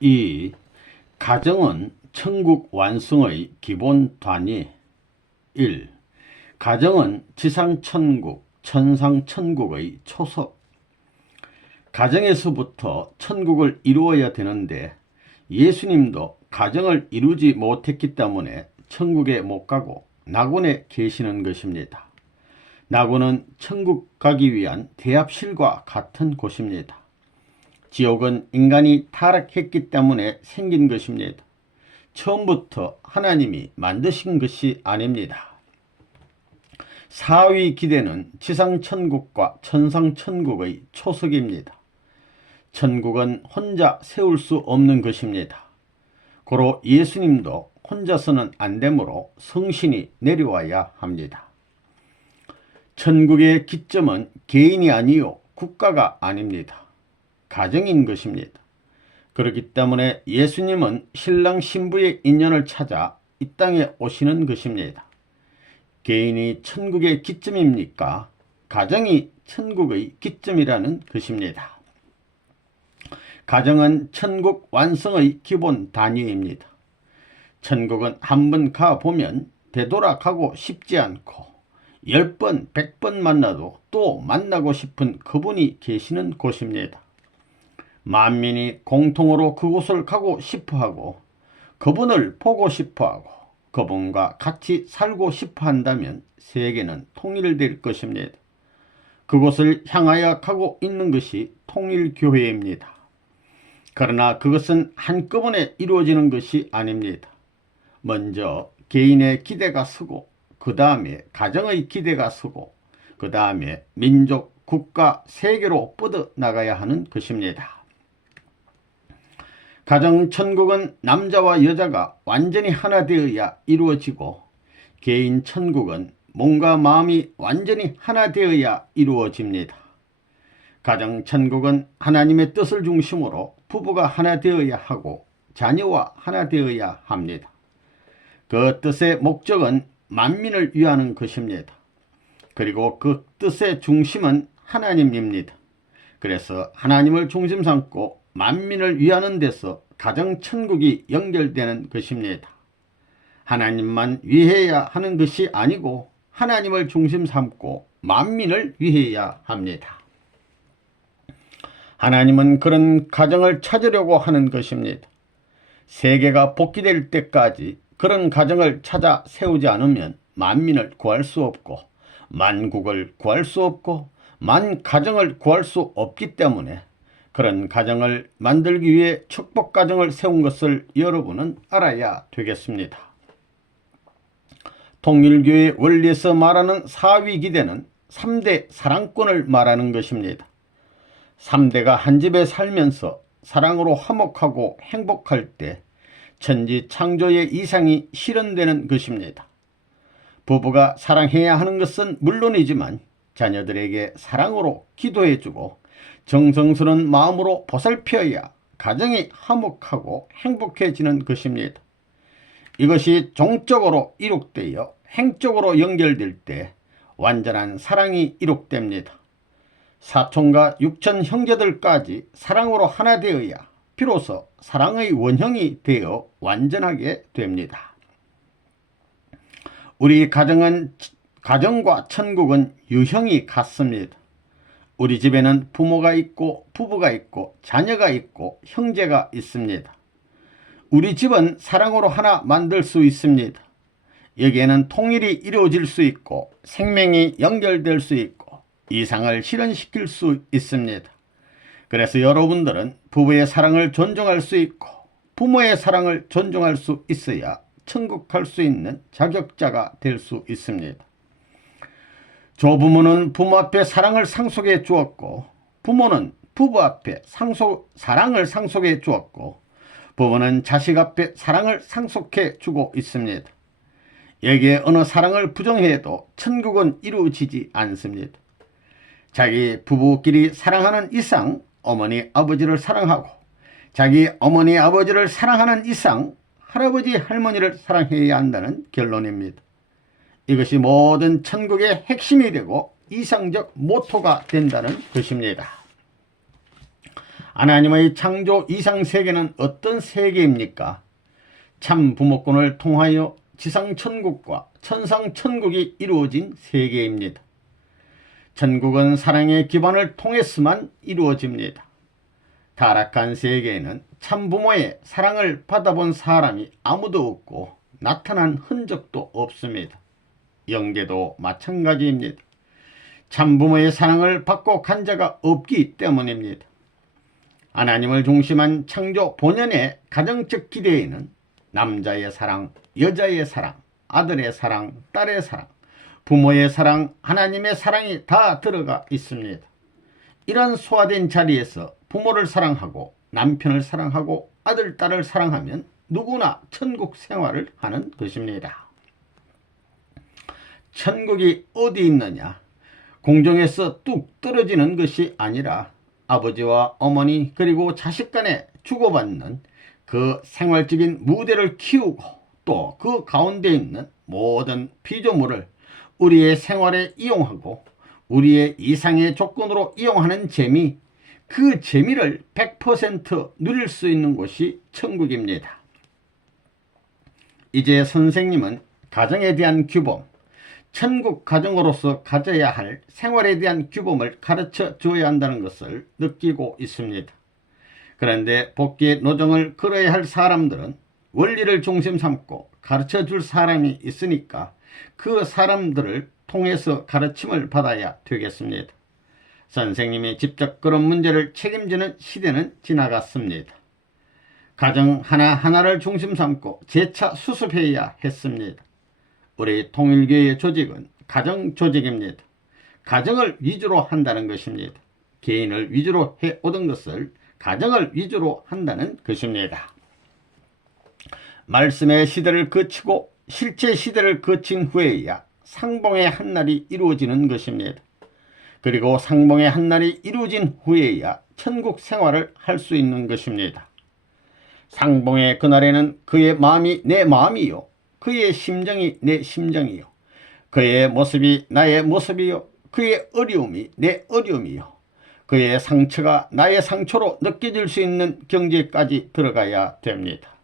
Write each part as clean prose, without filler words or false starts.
이 가정은 천국 완성의 기본 단위. 1. 가정은 지상천국, 천상천국의 초석. 가정에서부터 천국을 이루어야 되는데 예수님도 가정을 이루지 못했기 때문에 천국에 못 가고 낙원에 계시는 것입니다. 낙원은 천국 가기 위한 대합실과 같은 곳입니다. 지옥은 인간이 타락했기 때문에 생긴 것입니다. 처음부터 하나님이 만드신 것이 아닙니다. 사위 기대는 지상천국과 천상천국의 초석입니다. 천국은 혼자 세울 수 없는 것입니다. 고로 예수님도 혼자서는 안 되므로 성신이 내려와야 합니다. 천국의 기점은 개인이 아니요 국가가 아닙니다. 가정인 것입니다. 그렇기 때문에 예수님은 신랑 신부의 인연을 찾아 이 땅에 오시는 것입니다. 개인이 천국의 기점입니까? 가정이 천국의 기점이라는 것입니다. 가정은 천국 완성의 기본 단위입니다. 천국은 한번 가보면 되돌아가고 싶지 않고 10번, 100번 만나도 또 만나고 싶은 그분이 계시는 곳입니다. 만민이 공통으로 그곳을 가고 싶어하고 그분을 보고 싶어하고 그분과 같이 살고 싶어 한다면 세계는 통일될 것입니다. 그곳을 향하여 가고 있는 것이 통일교회입니다. 그러나 그것은 한꺼번에 이루어지는 것이 아닙니다. 먼저 개인의 기대가 서고 그 다음에 가정의 기대가 서고 그 다음에 민족, 국가, 세계로 뻗어나가야 하는 것입니다. 가정천국은 남자와 여자가 완전히 하나 되어야 이루어지고 개인 천국은 몸과 마음이 완전히 하나 되어야 이루어집니다. 가정천국은 하나님의 뜻을 중심으로 부부가 하나 되어야 하고 자녀와 하나 되어야 합니다. 그 뜻의 목적은 만민을 위하는 것입니다. 그리고 그 뜻의 중심은 하나님입니다. 그래서 하나님을 중심 삼고 만민을 위하는 데서 가정천국이 연결되는 것입니다. 하나님만 위해야 하는 것이 아니고 하나님을 중심 삼고 만민을 위해야 합니다. 하나님은 그런 가정을 찾으려고 하는 것입니다. 세계가 복귀될 때까지 그런 가정을 찾아 세우지 않으면 만민을 구할 수 없고 만국을 구할 수 없고 만가정을 구할 수 없기 때문에 그런 가정을 만들기 위해 축복가정을 세운 것을 여러분은 알아야 되겠습니다. 통일교의 원리에서 말하는 사위기대는 3대 사랑권을 말하는 것입니다. 3대가 한 집에 살면서 사랑으로 화목하고 행복할 때 천지 창조의 이상이 실현되는 것입니다. 부부가 사랑해야 하는 것은 물론이지만 자녀들에게 사랑으로 기도해주고 정성스러운 마음으로 보살펴야 가정이 화목하고 행복해지는 것입니다. 이것이 종적으로 이룩되어 행적으로 연결될 때 완전한 사랑이 이룩됩니다. 사촌과 육촌 형제들까지 사랑으로 하나 되어야 비로소 사랑의 원형이 되어 완전하게 됩니다. 우리 가정과 천국은 유형이 같습니다. 우리 집에는 부모가 있고 부부가 있고 자녀가 있고 형제가 있습니다. 우리 집은 사랑으로 하나 만들 수 있습니다. 여기에는 통일이 이루어질 수 있고 생명이 연결될 수 있고 이상을 실현시킬 수 있습니다. 그래서 여러분들은 부부의 사랑을 존중할 수 있고 부모의 사랑을 존중할 수 있어야 천국 갈 수 있는 자격자가 될 수 있습니다. 조부모는 부모 앞에 사랑을 상속해 주었고 부모는 부부 앞에 사랑을 상속해 주었고 부모는 자식 앞에 사랑을 상속해 주고 있습니다. 여기에 어느 사랑을 부정해도 천국은 이루어지지 않습니다. 자기 부부끼리 사랑하는 이상 어머니 아버지를 사랑하고 자기 어머니 아버지를 사랑하는 이상 할아버지 할머니를 사랑해야 한다는 결론입니다. 이것이 모든 천국의 핵심이 되고 이상적 모토가 된다는 것입니다. 하나님의 창조 이상 세계는 어떤 세계입니까? 참 부모권을 통하여 지상천국과 천상천국이 이루어진 세계입니다. 천국은 사랑의 기반을 통해서만 이루어집니다. 타락한 세계에는 참부모의 사랑을 받아본 사람이 아무도 없고 나타난 흔적도 없습니다. 영계도 마찬가지입니다. 참부모의 사랑을 받고 간 자가 없기 때문입니다. 하나님을 중심한 창조 본연의 가정적 기대에는 남자의 사랑, 여자의 사랑, 아들의 사랑, 딸의 사랑, 부모의 사랑, 하나님의 사랑이 다 들어가 있습니다. 이런 소화된 자리에서 부모를 사랑하고 남편을 사랑하고 아들, 딸을 사랑하면 누구나 천국 생활을 하는 것입니다. 천국이 어디 있느냐? 공중에서 뚝 떨어지는 것이 아니라 아버지와 어머니 그리고 자식 간에 주고받는 그 생활적인 무대를 키우고 또 그 가운데 있는 모든 피조물을 우리의 생활에 이용하고 우리의 이상의 조건으로 이용하는 재미, 그 재미를 100% 누릴 수 있는 곳이 천국입니다. 이제 선생님은 가정에 대한 규범, 천국 가정으로서 가져야 할 생활에 대한 규범을 가르쳐 줘야 한다는 것을 느끼고 있습니다. 그런데 복귀의 노정을 걸어야 할 사람들은 원리를 중심 삼고 가르쳐 줄 사람이 있으니까 그 사람들을 통해서 가르침을 받아야 되겠습니다. 선생님이 직접 그런 문제를 책임지는 시대는 지나갔습니다. 가정 하나하나를 중심 삼고 재차 수습해야 했습니다. 우리 통일교의 조직은 가정 조직입니다. 가정을 위주로 한다는 것입니다. 개인을 위주로 해오던 것을 가정을 위주로 한다는 것입니다. 말씀의 시대를 거치고 실제 시대를 거친 후에야 상봉의 한날이 이루어지는 것입니다. 그리고 상봉의 한날이 이루어진 후에야 천국 생활을 할 수 있는 것입니다. 상봉의 그날에는 그의 마음이 내 마음이요, 그의 심정이 내 심정이요, 그의 모습이 나의 모습이요, 그의 어려움이 내 어려움이요, 그의 상처가 나의 상처로 느껴질 수 있는 경지까지 들어가야 됩니다.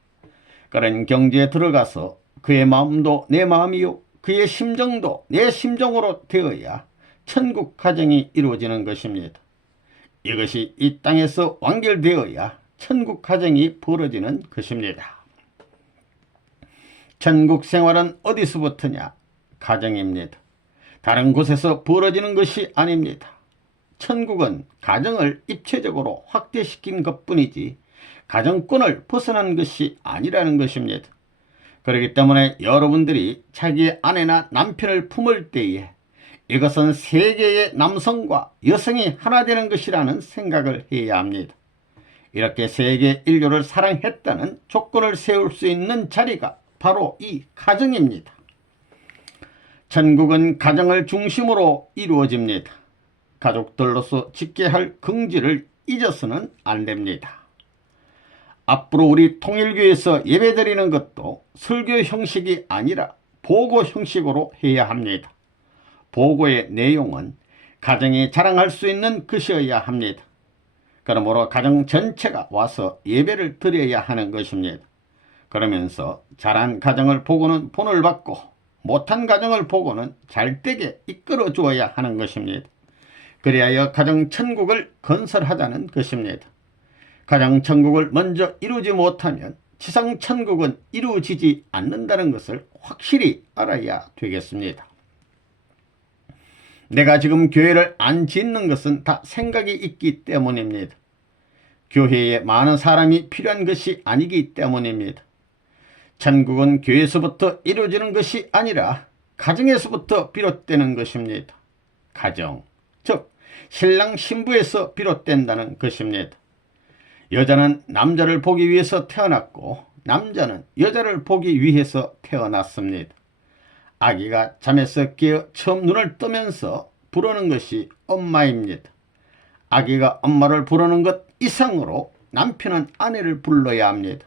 그런 경지에 들어가서 그의 마음도 내 마음이요, 그의 심정도 내 심정으로 되어야 천국 가정이 이루어지는 것입니다. 이것이 이 땅에서 완결되어야 천국 가정이 벌어지는 것입니다. 천국 생활은 어디서부터냐? 가정입니다. 다른 곳에서 벌어지는 것이 아닙니다. 천국은 가정을 입체적으로 확대시킨 것뿐이지 가정권을 벗어난 것이 아니라는 것입니다. 그렇기 때문에 여러분들이 자기의 아내나 남편을 품을 때에 이것은 세계의 남성과 여성이 하나 되는 것이라는 생각을 해야 합니다. 이렇게 세계 인류를 사랑했다는 조건을 세울 수 있는 자리가 바로 이 가정입니다. 천국은 가정을 중심으로 이루어집니다. 가족들로서 지켜야 할 긍지를 잊어서는 안 됩니다. 앞으로 우리 통일교에서 예배드리는 것도 설교 형식이 아니라 보고 형식으로 해야 합니다. 보고의 내용은 가정이 자랑할 수 있는 것이어야 합니다. 그러므로 가정 전체가 와서 예배를 드려야 하는 것입니다. 그러면서 잘한 가정을 보고는 본을 받고 못한 가정을 보고는 잘되게 이끌어 주어야 하는 것입니다. 그리하여 가정 천국을 건설하자는 것입니다. 가정 천국을 먼저 이루지 못하면 지상 천국은 이루어지지 않는다는 것을 확실히 알아야 되겠습니다. 내가 지금 교회를 안 짓는 것은 다 생각이 있기 때문입니다. 교회에 많은 사람이 필요한 것이 아니기 때문입니다. 천국은 교회에서부터 이루어지는 것이 아니라 가정에서부터 비롯되는 것입니다. 가정, 즉 신랑 신부에서 비롯된다는 것입니다. 여자는 남자를 보기 위해서 태어났고 남자는 여자를 보기 위해서 태어났습니다. 아기가 잠에서 깨어 처음 눈을 뜨면서 부르는 것이 엄마입니다. 아기가 엄마를 부르는 것 이상으로 남편은 아내를 불러야 합니다.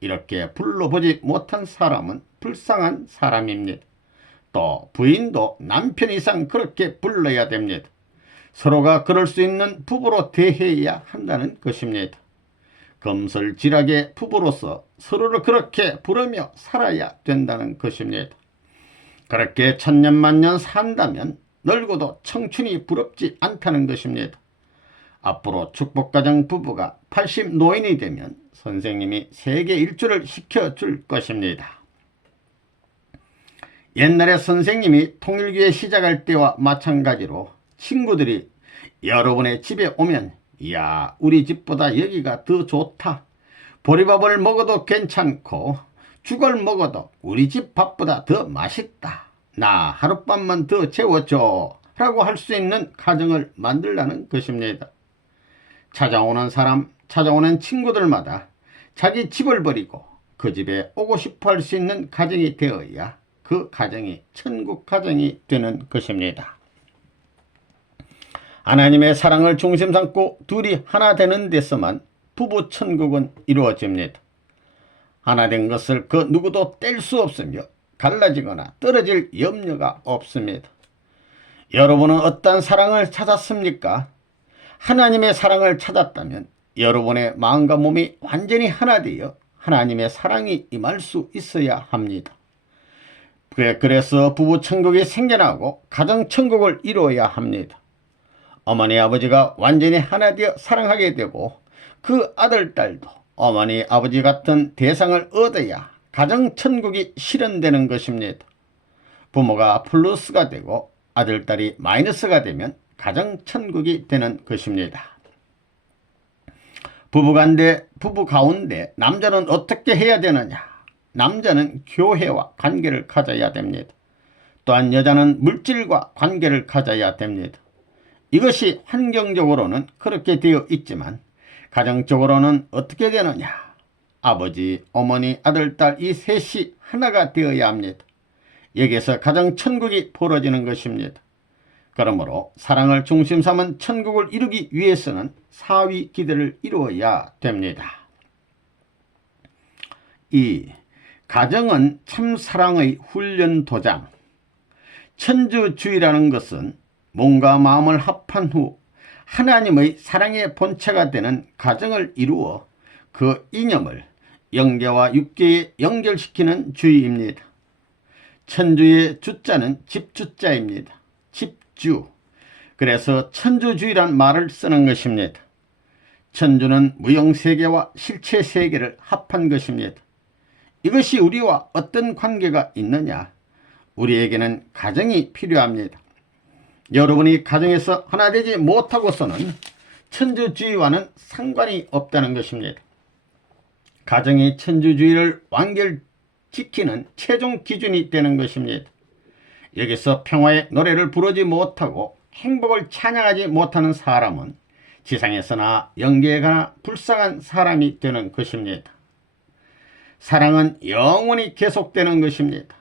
이렇게 불러보지 못한 사람은 불쌍한 사람입니다. 또 부인도 남편 이상 그렇게 불러야 됩니다. 서로가 그럴 수 있는 부부로 대해야 한다는 것입니다. 검설질하게 부부로서 서로를 그렇게 부르며 살아야 된다는 것입니다. 그렇게 천년만년 산다면 늙어도 청춘이 부럽지 않다는 것입니다. 앞으로 축복가정 부부가 80 노인이 되면 선생님이 세계 일주를 시켜줄 것입니다. 옛날에 선생님이 통일교회 시작할 때와 마찬가지로 친구들이 여러분의 집에 오면 이야 우리 집보다 여기가 더 좋다. 보리밥을 먹어도 괜찮고 죽을 먹어도 우리 집 밥보다 더 맛있다. 나 하룻밤만 더 재워줘 라고 할 수 있는 가정을 만들라는 것입니다. 찾아오는 사람, 찾아오는 친구들마다 자기 집을 버리고 그 집에 오고 싶어 할 수 있는 가정이 되어야 그 가정이 천국 가정이 되는 것입니다. 하나님의 사랑을 중심 삼고 둘이 하나 되는 데서만 부부 천국은 이루어집니다. 하나 된 것을 그 누구도 뗄 수 없으며 갈라지거나 떨어질 염려가 없습니다. 여러분은 어떤 사랑을 찾았습니까? 하나님의 사랑을 찾았다면 여러분의 마음과 몸이 완전히 하나 되어 하나님의 사랑이 임할 수 있어야 합니다. 그래서 부부 천국이 생겨나고 가정 천국을 이루어야 합니다. 어머니 아버지가 완전히 하나 되어 사랑하게 되고 그 아들 딸도 어머니 아버지 같은 대상을 얻어야 가정 천국이 실현되는 것입니다. 부모가 플러스가 되고 아들 딸이 마이너스가 되면 가정 천국이 되는 것입니다. 부부 가운데 남자는 어떻게 해야 되느냐? 남자는 교회와 관계를 가져야 됩니다. 또한 여자는 물질과 관계를 가져야 됩니다. 이것이 환경적으로는 그렇게 되어 있지만 가정적으로는 어떻게 되느냐? 아버지, 어머니, 아들, 딸 이 셋이 하나가 되어야 합니다. 여기에서 가정 천국이 벌어지는 것입니다. 그러므로 사랑을 중심 삼은 천국을 이루기 위해서는 사위 기대를 이루어야 됩니다. 2. 가정은 참사랑의 훈련 도장. 천주주의라는 것은 몸과 마음을 합한 후 하나님의 사랑의 본체가 되는 가정을 이루어 그 이념을 영계와 육계에 연결시키는 주의입니다. 천주의 주자는 집주자입니다. 집주. 그래서 천주주의란 말을 쓰는 것입니다. 천주는 무형세계와 실체세계를 합한 것입니다. 이것이 우리와 어떤 관계가 있느냐? 우리에게는 가정이 필요합니다. 여러분이 가정에서 하나 되지 못하고서는 천주주의와는 상관이 없다는 것입니다. 가정이 천주주의를 완결지키는 최종 기준이 되는 것입니다. 여기서 평화의 노래를 부르지 못하고 행복을 찬양하지 못하는 사람은 지상에서나 영계에 가나 불쌍한 사람이 되는 것입니다. 사랑은 영원히 계속되는 것입니다.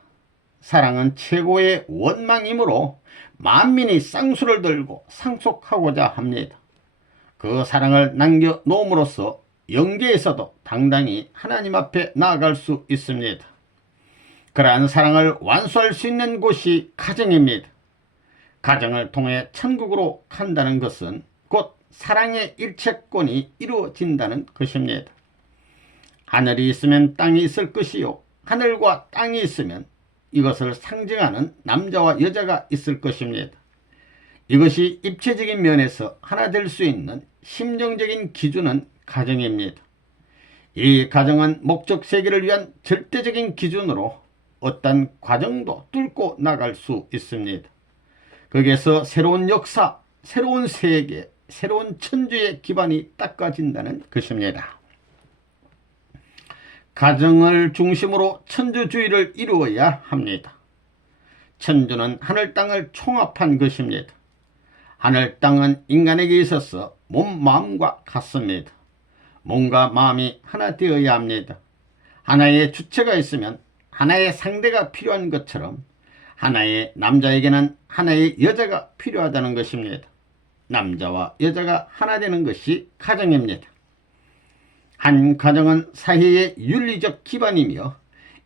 사랑은 최고의 원망이므로 만민이 쌍수를 들고 상속하고자 합니다. 그 사랑을 남겨놓음으로써 영계에서도 당당히 하나님 앞에 나아갈 수 있습니다. 그러한 사랑을 완수할 수 있는 곳이 가정입니다. 가정을 통해 천국으로 간다는 것은 곧 사랑의 일체권이 이루어진다는 것입니다. 하늘이 있으면 땅이 있을 것이요 하늘과 땅이 있으면 이것을 상징하는 남자와 여자가 있을 것입니다. 이것이 입체적인 면에서 하나 될 수 있는 심정적인 기준은 가정입니다. 이 가정은 목적 세계를 위한 절대적인 기준으로 어떤 과정도 뚫고 나갈 수 있습니다. 거기에서 새로운 역사, 새로운 세계, 새로운 천주의 기반이 닦아진다는 것입니다. 가정을 중심으로 천주주의를 이루어야 합니다. 천주는 하늘 땅을 총합한 것입니다. 하늘 땅은 인간에게 있어서 몸, 마음과 같습니다. 몸과 마음이 하나 되어야 합니다. 하나의 주체가 있으면 하나의 상대가 필요한 것처럼 하나의 남자에게는 하나의 여자가 필요하다는 것입니다. 남자와 여자가 하나 되는 것이 가정입니다. 한 가정은 사회의 윤리적 기반이며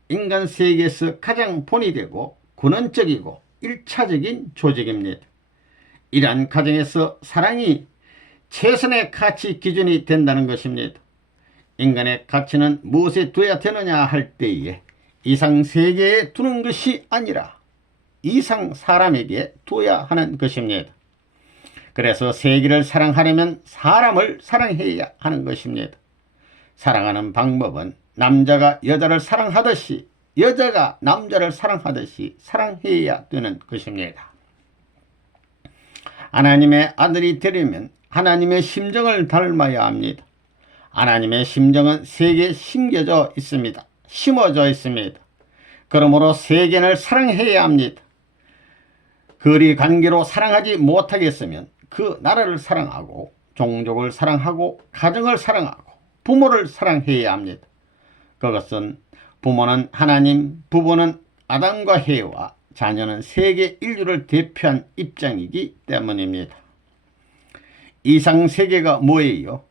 인간 세계에서 가장 본이 되고 근원적이고 일차적인 조직입니다. 이러한 가정에서 사랑이 최선의 가치 기준이 된다는 것입니다. 인간의 가치는 무엇에 둬야 되느냐 할 때에 이상 세계에 두는 것이 아니라 이상 사람에게 둬야 하는 것입니다. 그래서 세계를 사랑하려면 사람을 사랑해야 하는 것입니다. 사랑하는 방법은 남자가 여자를 사랑하듯이 여자가 남자를 사랑하듯이 사랑해야 되는 것입니다. 하나님의 아들이 되려면 하나님의 심정을 닮아야 합니다. 하나님의 심정은 세계에 심겨져 있습니다. 심어져 있습니다. 그러므로 세계를 사랑해야 합니다. 거리 관계로 사랑하지 못하겠으면 그 나라를 사랑하고 종족을 사랑하고 가정을 사랑하고 부모를 사랑해야 합니다. 그것은 부모는 하나님, 부부는 아담과 해와 자녀는 세계 인류를 대표한 입장이기 때문입니다. 이상세계가 뭐예요?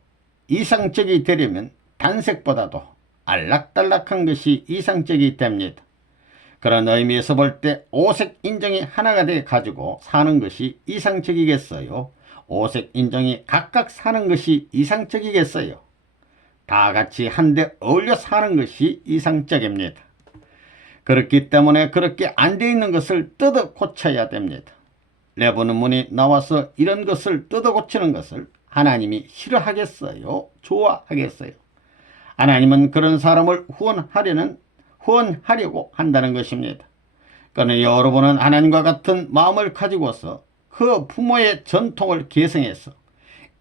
이상적이 되려면 단색보다도 알락달락한 것이 이상적이 됩니다. 그런 의미에서 볼 때 오색 인종이 하나가 돼 가지고 사는 것이 이상적이겠어요? 오색 인종이 각각 사는 것이 이상적이겠어요? 다 같이 한데 어울려 사는 것이 이상적입니다. 그렇기 때문에 그렇게 안 돼 있는 것을 뜯어 고쳐야 됩니다. 레버논문이 나와서 이런 것을 뜯어 고치는 것을 하나님이 싫어하겠어요? 좋아하겠어요? 하나님은 그런 사람을 후원하려고 한다는 것입니다. 그러나 여러분은 하나님과 같은 마음을 가지고서 그 부모의 전통을 계승해서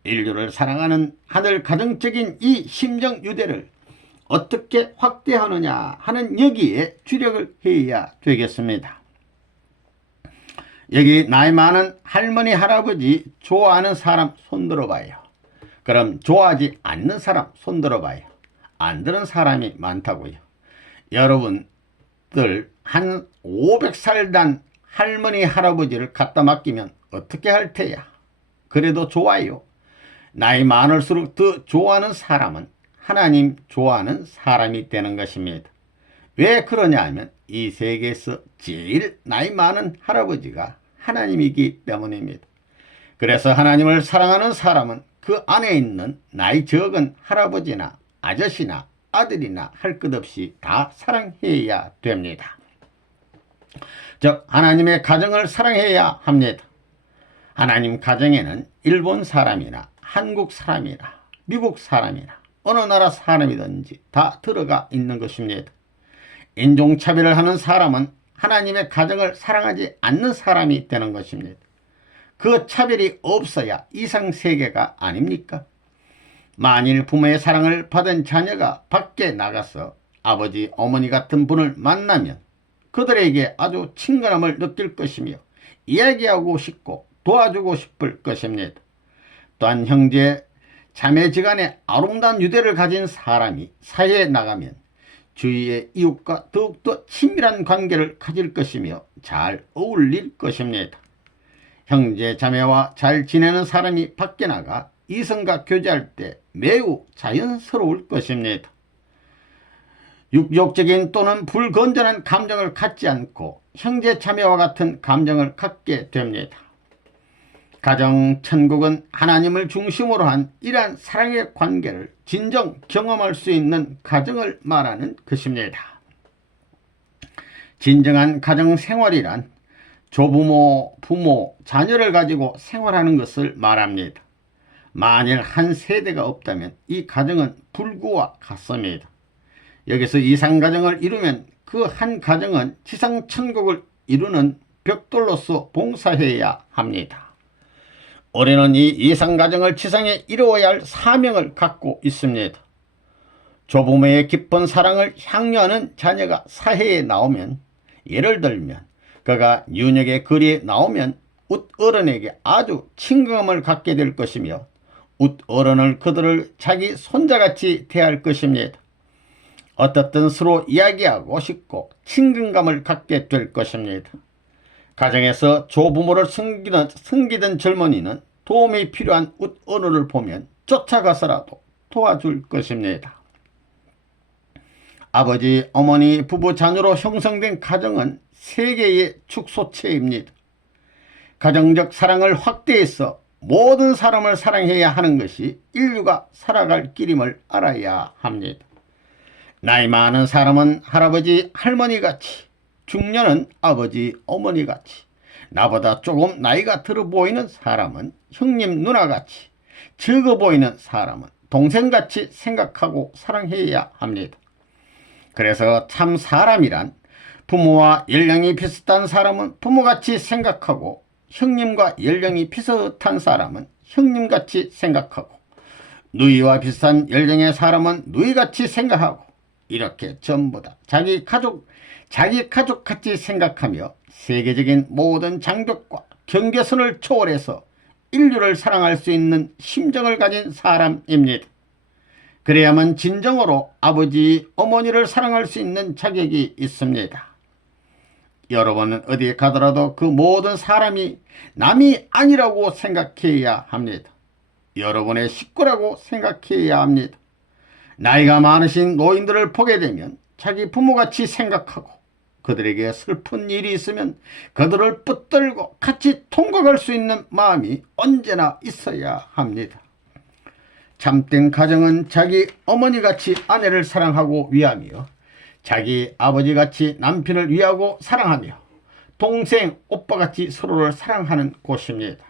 인류를 사랑하는 하늘 가정적인 이 심정 유대를 어떻게 확대하느냐 하는 여기에 주력을 해야 되겠습니다. 여기 나이 많은 할머니 할아버지 좋아하는 사람 손들어봐요. 그럼 좋아하지 않는 사람 손들어봐요. 안 들은 사람이 많다고요. 여러분들 한 500살 단 할머니 할아버지를 갖다 맡기면 어떻게 할 테야? 그래도 좋아요. 나이 많을수록 더 좋아하는 사람은 하나님 좋아하는 사람이 되는 것입니다. 왜 그러냐 하면 이 세계에서 제일 나이 많은 할아버지가 하나님이기 때문입니다. 그래서 하나님을 사랑하는 사람은 그 안에 있는 나이 적은 할아버지나 아저씨나 아들이나 할 것 없이 다 사랑해야 됩니다. 즉 하나님의 가정을 사랑해야 합니다. 하나님 가정에는 일본 사람이나 한국 사람이나 미국 사람이나 어느 나라 사람이든지 다 들어가 있는 것입니다. 인종차별을 하는 사람은 하나님의 가정을 사랑하지 않는 사람이 되는 것입니다. 그 차별이 없어야 이상세계가 아닙니까? 만일 부모의 사랑을 받은 자녀가 밖에 나가서 아버지, 어머니 같은 분을 만나면 그들에게 아주 친근함을 느낄 것이며 이야기하고 싶고 도와주고 싶을 것입니다. 또한 형제, 자매지간에 아름다운 유대를 가진 사람이 사회에 나가면 주위의 이웃과 더욱더 친밀한 관계를 가질 것이며 잘 어울릴 것입니다. 형제, 자매와 잘 지내는 사람이 밖에 나가 이성과 교제할 때 매우 자연스러울 것입니다. 육적인 또는 불건전한 감정을 갖지 않고 형제, 자매와 같은 감정을 갖게 됩니다. 가정, 천국은 하나님을 중심으로 한 이러한 사랑의 관계를 진정 경험할 수 있는 가정을 말하는 것입니다. 진정한 가정 생활이란 조부모, 부모, 자녀를 가지고 생활하는 것을 말합니다. 만일 한 세대가 없다면 이 가정은 불구와 같습니다. 여기서 이상가정을 이루면 그 한 가정은 지상천국을 이루는 벽돌로서 봉사해야 합니다. 우리는 이 이상가정을 지상에 이루어야 할 사명을 갖고 있습니다. 조부모의 깊은 사랑을 향유하는 자녀가 사회에 나오면, 예를 들면 그가 윤역의 거리에 나오면 웃어른에게 아주 친근함을 갖게 될 것이며 웃어른은 그들을 자기 손자같이 대할 것입니다. 어떻든 서로 이야기하고 싶고 친근감을 갖게 될 것입니다. 가정에서 조부모를 섬기던 젊은이는 도움이 필요한 웃어른을 보면 쫓아가서라도 도와줄 것입니다. 아버지, 어머니, 부부, 자녀로 형성된 가정은 세계의 축소체입니다. 가정적 사랑을 확대해서 모든 사람을 사랑해야 하는 것이 인류가 살아갈 길임을 알아야 합니다. 나이 많은 사람은 할아버지 할머니같이, 중년은 아버지 어머니같이, 나보다 조금 나이가 들어 보이는 사람은 형님 누나같이, 적어 보이는 사람은 동생같이 생각하고 사랑해야 합니다. 그래서 참 사람이란 부모와 연령이 비슷한 사람은 부모같이 생각하고, 형님과 연령이 비슷한 사람은 형님같이 생각하고, 누이와 비슷한 연령의 사람은 누이같이 생각하고, 이렇게 전부 다 자기 가족같이 생각하며 세계적인 모든 장벽과 경계선을 초월해서 인류를 사랑할 수 있는 심정을 가진 사람입니다. 그래야만 진정으로 아버지, 어머니를 사랑할 수 있는 자격이 있습니다. 여러분은 어디에 가더라도 그 모든 사람이 남이 아니라고 생각해야 합니다. 여러분의 식구라고 생각해야 합니다. 나이가 많으신 노인들을 보게 되면 자기 부모같이 생각하고, 그들에게 슬픈 일이 있으면 그들을 붙들고 같이 통곡할 수 있는 마음이 언제나 있어야 합니다. 참된 가정은 자기 어머니같이 아내를 사랑하고 위하며, 자기 아버지같이 남편을 위하고 사랑하며, 동생, 오빠같이 서로를 사랑하는 곳입니다.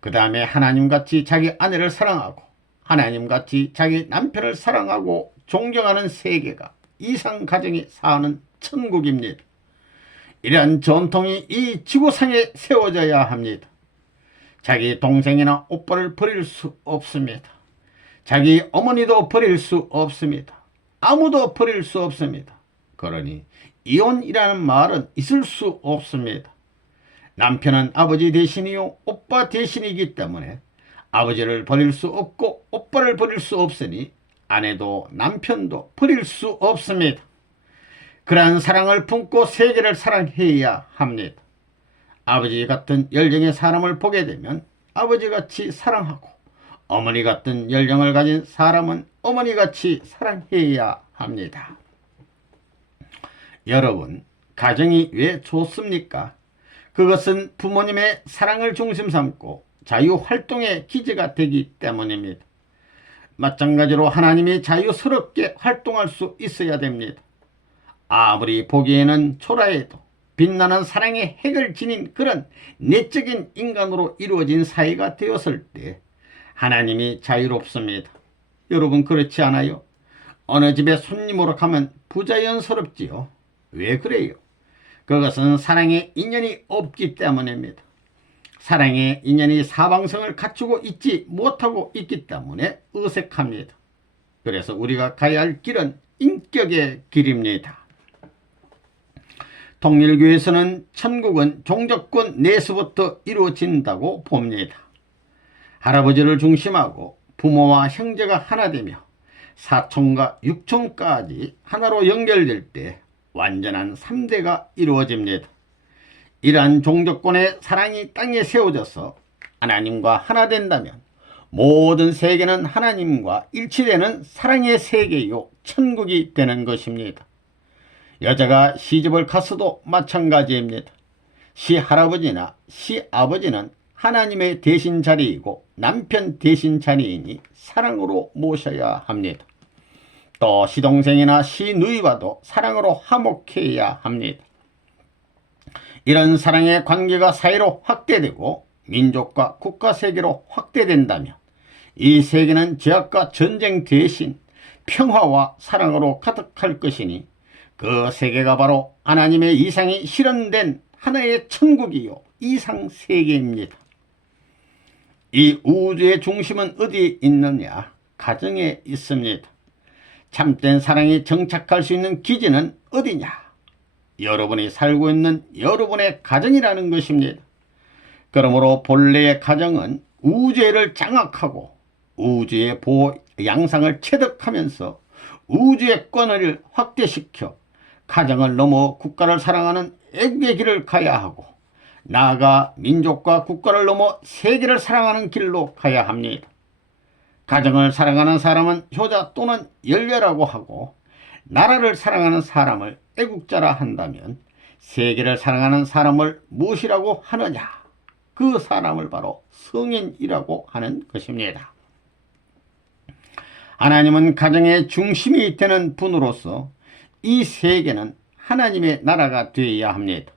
그 다음에 하나님같이 자기 아내를 사랑하고, 하나님같이 자기 남편을 사랑하고 존경하는 세계가 이상 가정이 사는 천국입니다. 이러한 전통이 이 지구상에 세워져야 합니다. 자기 동생이나 오빠를 버릴 수 없습니다. 자기 어머니도 버릴 수 없습니다. 아무도 버릴 수 없습니다. 그러니 이혼이라는 말은 있을 수 없습니다. 남편은 아버지 대신이요 오빠 대신이기 때문에 아버지를 버릴 수 없고 오빠를 버릴 수 없으니 아내도 남편도 버릴 수 없습니다. 그러한 사랑을 품고 세계를 사랑해야 합니다. 아버지 같은 열정의 사람을 보게 되면 아버지같이 사랑하고, 어머니 같은 열정을 가진 사람은 어머니같이 사랑해야 합니다. 여러분, 가정이 왜 좋습니까? 그것은 부모님의 사랑을 중심 삼고 자유활동의 기제가 되기 때문입니다. 마찬가지로 하나님이 자유스럽게 활동할 수 있어야 됩니다. 아무리 보기에는 초라해도 빛나는 사랑의 핵을 지닌 그런 내적인 인간으로 이루어진 사회가 되었을 때 하나님이 자유롭습니다. 여러분, 그렇지 않아요? 어느 집에 손님으로 가면 부자연스럽지요. 왜 그래요? 그것은 사랑의 인연이 없기 때문입니다. 사랑의 인연이 사방성을 갖추고 있지 못하고 있기 때문에 어색합니다. 그래서 우리가 가야 할 길은 인격의 길입니다. 통일교에서는 천국은 종족권 내에서부터 이루어진다고 봅니다. 할아버지를 중심하고 부모와 형제가 하나 되며 사촌과 육촌까지 하나로 연결될 때 완전한 3대가 이루어집니다. 이러한 종족권의 사랑이 땅에 세워져서 하나님과 하나 된다면 모든 세계는 하나님과 일치되는 사랑의 세계요 천국이 되는 것입니다. 여자가 시집을 갔어도 마찬가지입니다. 시할아버지나 시아버지는 하나님의 대신 자리이고 남편 대신 자리이니 사랑으로 모셔야 합니다. 또 시동생이나 시누이와도 사랑으로 화목해야 합니다. 이런 사랑의 관계가 사회로 확대되고 민족과 국가 세계로 확대된다면 이 세계는 죄악과 전쟁 대신 평화와 사랑으로 가득할 것이니 그 세계가 바로 하나님의 이상이 실현된 하나의 천국이요 이상세계입니다. 이 우주의 중심은 어디에 있느냐? 가정에 있습니다. 참된 사랑이 정착할 수 있는 기지는 어디냐? 여러분이 살고 있는 여러분의 가정이라는 것입니다. 그러므로 본래의 가정은 우주를 장악하고 우주의 보호 양상을 체득하면서 우주의 권위를 확대시켜 가정을 넘어 국가를 사랑하는 애국의 길을 가야 하고 나아가 민족과 국가를 넘어 세계를 사랑하는 길로 가야 합니다. 가정을 사랑하는 사람은 효자 또는 열렬하고 하고 나라를 사랑하는 사람을 애국자라 한다면 세계를 사랑하는 사람을 무엇이라고 하느냐? 그 사람을 바로 성인이라고 하는 것입니다. 하나님은 가정의 중심이 되는 분으로서 이 세계는 하나님의 나라가 되어야 합니다.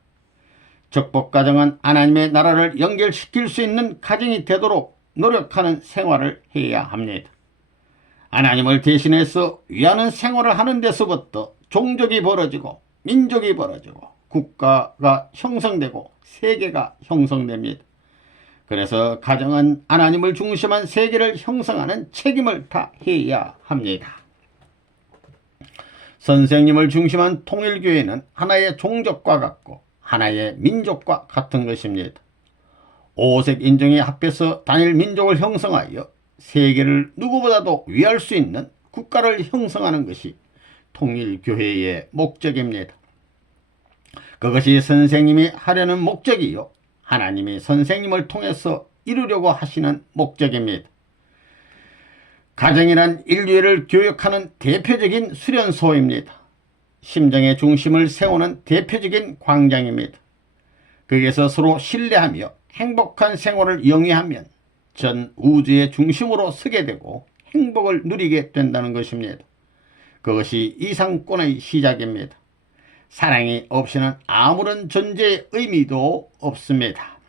적복가정은 하나님의 나라를 연결시킬 수 있는 가정이 되도록 노력하는 생활을 해야 합니다. 하나님을 대신해서 위하는 생활을 하는 데서부터 종족이 벌어지고 민족이 벌어지고 국가가 형성되고 세계가 형성됩니다. 그래서 가정은 하나님을 중심한 세계를 형성하는 책임을 다해야 합니다. 선생님을 중심한 통일교회는 하나의 종족과 같고 하나의 민족과 같은 것입니다. 5색 인종이 합해서 단일 민족을 형성하여 세계를 누구보다도 위할 수 있는 국가를 형성하는 것이 통일교회의 목적입니다. 그것이 선생님이 하려는 목적이요, 하나님이 선생님을 통해서 이루려고 하시는 목적입니다. 가정이란 인류를 교육하는 대표적인 수련소입니다. 심정의 중심을 세우는 대표적인 광장입니다. 거기에서 서로 신뢰하며 행복한 생활을 영위하면 전 우주의 중심으로 서게 되고 행복을 누리게 된다는 것입니다. 그것이 이상권의 시작입니다. 사랑이 없이는 아무런 존재의 의미도 없습니다.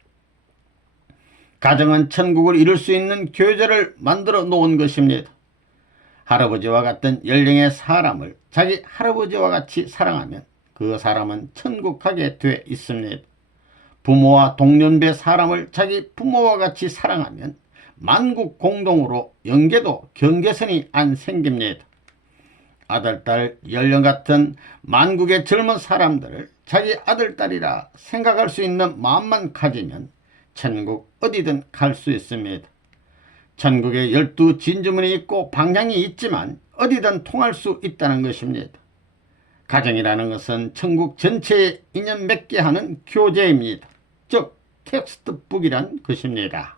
가정은 천국을 이룰 수 있는 교제를 만들어 놓은 것입니다. 할아버지와 같은 연령의 사람을 자기 할아버지와 같이 사랑하면 그 사람은 천국 가게 돼 있습니다. 부모와 동년배 사람을 자기 부모와 같이 사랑하면 만국 공동으로 영계도 경계선이 안 생깁니다. 아들, 딸, 연령 같은 만국의 젊은 사람들을 자기 아들, 딸이라 생각할 수 있는 마음만 가지면 천국 어디든 갈 수 있습니다. 천국에 12 진주문이 있고 방향이 있지만 어디든 통할 수 있다는 것입니다. 가정이라는 것은 천국 전체에 인연 맺게 하는 교재입니다. 즉 텍스트북이란 것입니다.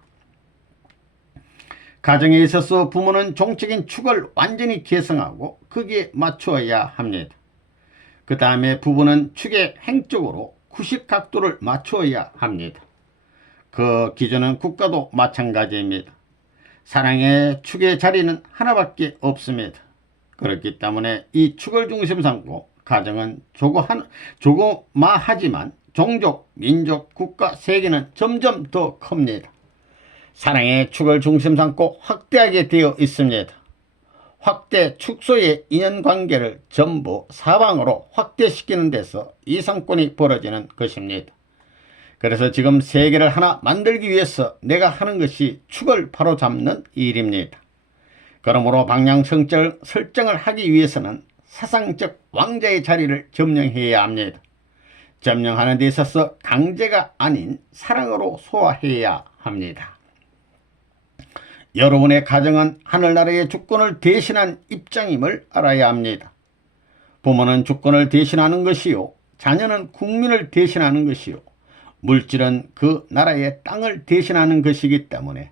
가정에 있어서 부모는 종적인 축을 완전히 개성하고 거기에 맞추어야 합니다. 그 다음에 부부는 축의 행적으로 90각도를 맞추어야 합니다. 그 기준은 국가도 마찬가지입니다. 사랑의 축의 자리는 하나밖에 없습니다. 그렇기 때문에 이 축을 중심 삼고 가정은 조그마하지만 종족, 민족, 국가, 세계는 점점 더 큽니다. 사랑의 축을 중심 삼고 확대하게 되어 있습니다. 확대 축소의 인연관계를 전부 사방으로 확대시키는 데서 이상권이 벌어지는 것입니다. 그래서 지금 세계를 하나 만들기 위해서 내가 하는 것이 축을 바로잡는 일입니다. 그러므로 방향 설정을 하기 위해서는 사상적 왕자의 자리를 점령해야 합니다. 점령하는 데 있어서 강제가 아닌 사랑으로 소화해야 합니다. 여러분의 가정은 하늘나라의 주권을 대신한 입장임을 알아야 합니다. 부모는 주권을 대신하는 것이요, 자녀는 국민을 대신하는 것이요, 물질은 그 나라의 땅을 대신하는 것이기 때문에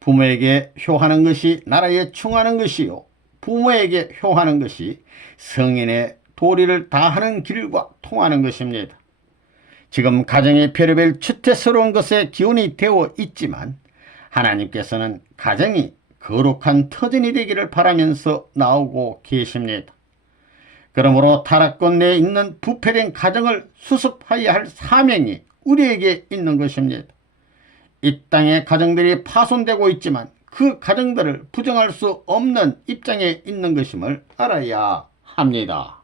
부모에게 효하는 것이 나라에 충하는 것이요, 부모에게 효하는 것이 성인의 도리를 다하는 길과 통하는 것입니다. 지금 가정이 별의별 추태스러운 것에 기운이 되어 있지만 하나님께서는 가정이 거룩한 터전이 되기를 바라면서 나오고 계십니다. 그러므로 타락권 내에 있는 부패된 가정을 수습하여야 할 사명이 우리에게 있는 것입니다. 이 땅의 가정들이 파손되고 있지만 그 가정들을 부정할 수 없는 입장에 있는 것임을 알아야 합니다.